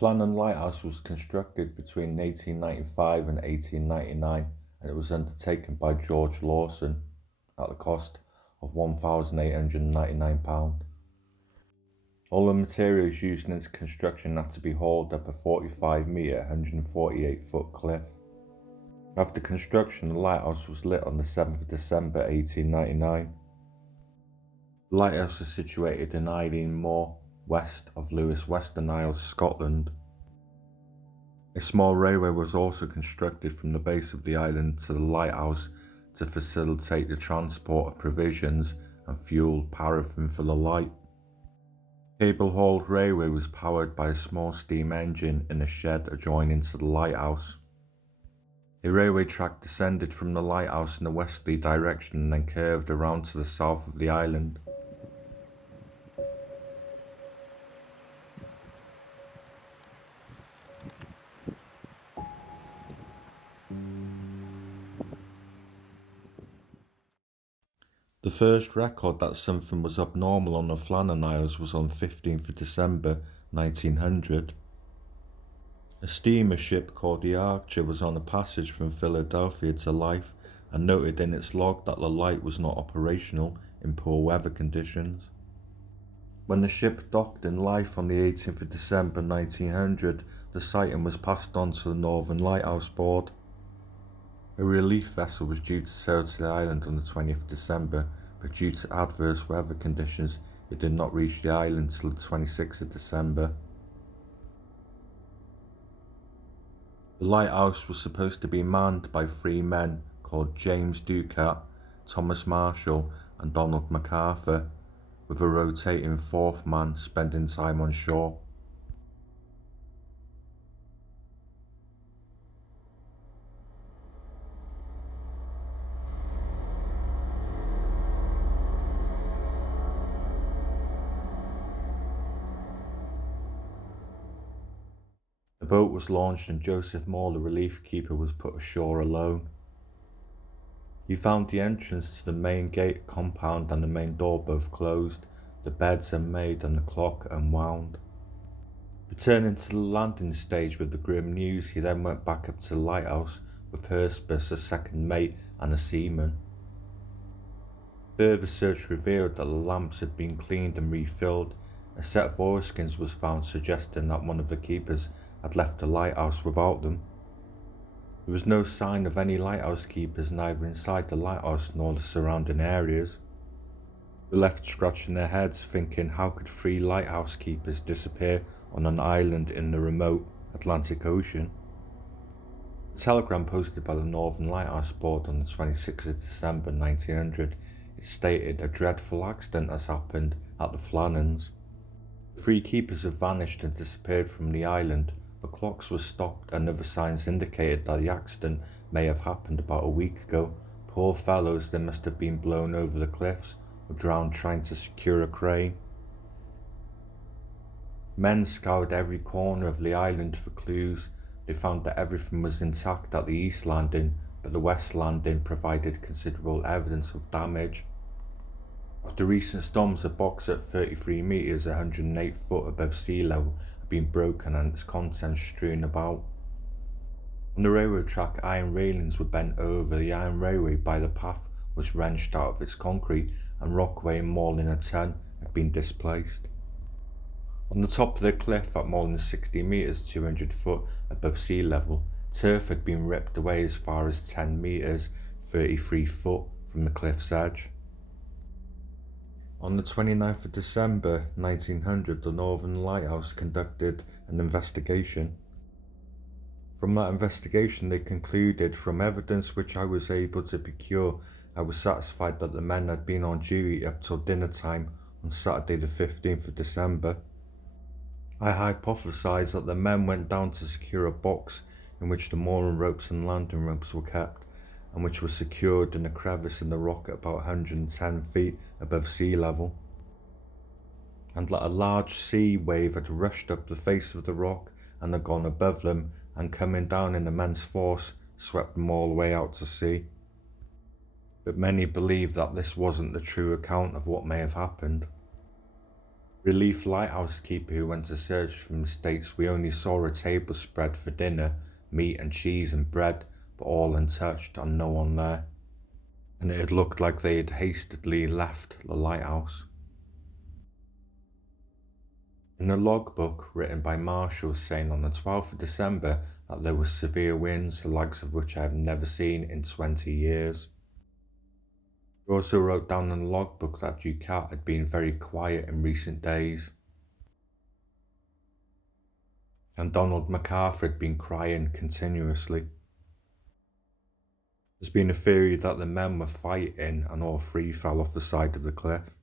Flannon Lighthouse was constructed between 1895 and 1899 and it was undertaken by George Lawson at the cost of £1,899. All the materials used in its construction had to be hauled up a 45-metre, 148-foot cliff. After construction, the lighthouse was lit on the 7th of December 1899. The lighthouse is situated in Eileen Moor, west of Lewis, Western Isles, Scotland. A small railway was also constructed from the base of the island to the lighthouse to facilitate the transport of provisions and fuel, paraffin for the light. Cable-hauled railway was powered by a small steam engine in a shed adjoining to the lighthouse. A railway track descended from the lighthouse in a westerly direction and then curved around to the south of the island. The first record that something was abnormal on the Flannon Isles was on 15th of December 1900. A steamer ship called the Archer was on a passage from Philadelphia to Life and noted in its log that the light was not operational in poor weather conditions. When the ship docked in Life on the 18th of December 1900, the sighting was passed on to the Northern Lighthouse Board. A relief vessel was due to sail to the island on the 20th of December, but due to adverse weather conditions, it did not reach the island till the 26th of December. The lighthouse was supposed to be manned by 3 men called James Ducat, Thomas Marshall and Donald MacArthur, with a rotating 4th man spending time on shore. The boat was launched and Joseph Moore, the relief keeper, was put ashore alone. He found the entrance to the main gate compound and the main door both closed, the beds unmade and the clock unwound. Returning to the landing stage with the grim news, he then went back up to the lighthouse with Hurstbus, a second mate and a seaman. Further search revealed that the lamps had been cleaned and refilled. A set of oilskins was found suggesting that one of the keepers had left the lighthouse without them. There was no sign of any lighthouse keepers neither inside the lighthouse nor the surrounding areas. They left scratching their heads, thinking how could 3 lighthouse keepers disappear on an island in the remote Atlantic Ocean. The telegram posted by the Northern Lighthouse Board on the 26th of December 1900 it stated a dreadful accident has happened at the Flannons. 3 keepers have vanished and disappeared from the island. The clocks were stopped and other signs indicated that the accident may have happened about a week ago. Poor fellows, they must have been blown over the cliffs or drowned trying to secure a crane. Men scoured every corner of the island for clues. They found that everything was intact at the east landing, but the west landing provided considerable evidence of damage. After recent storms, a box at 33 metres, 108 foot above sea level, had been broken and its contents strewn about. On the railway track, iron railings were bent over the iron railway by the path was wrenched out of its concrete and rockway and Moorling a 10 had been displaced. On the top of the cliff at more than 60 metres, 200 foot above sea level, turf had been ripped away as far as 10 metres, 33 foot from the cliff's edge. On the 29th of December 1900, the Northern Lighthouse conducted an investigation. From that investigation, they concluded, from evidence which I was able to procure, I was satisfied that the men had been on duty up till dinner time on Saturday the 15th of December. I hypothesized that the men went down to secure a box in which the mooring ropes and landing ropes were kept, and which was secured in a crevice in the rock at about 110 feet above sea level, and that a large sea wave had rushed up the face of the rock and had gone above them and coming down in immense force swept them all the way out to sea. But many believe that this wasn't the true account of what may have happened. Relief lighthouse keeper who went to search for them states, "We only saw a table spread for dinner, meat and cheese and bread, but all untouched and no one there." And it had looked like they had hastily left the lighthouse. In a logbook written by Marshall saying on the 12th of December that there were severe winds, the likes of which I have never seen in 20 years. He also wrote down in the logbook that Ducat had been very quiet in recent days, and Donald MacArthur had been crying continuously. There's been a theory that the men were fighting and all three fell off the side of the cliff.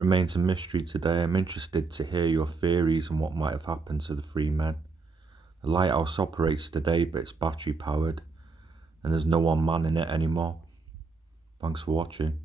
Remains a mystery today. I'm interested to hear your theories on what might have happened to the three men. The lighthouse operates today, but it's battery powered, and there's no one man in it anymore. Thanks for watching.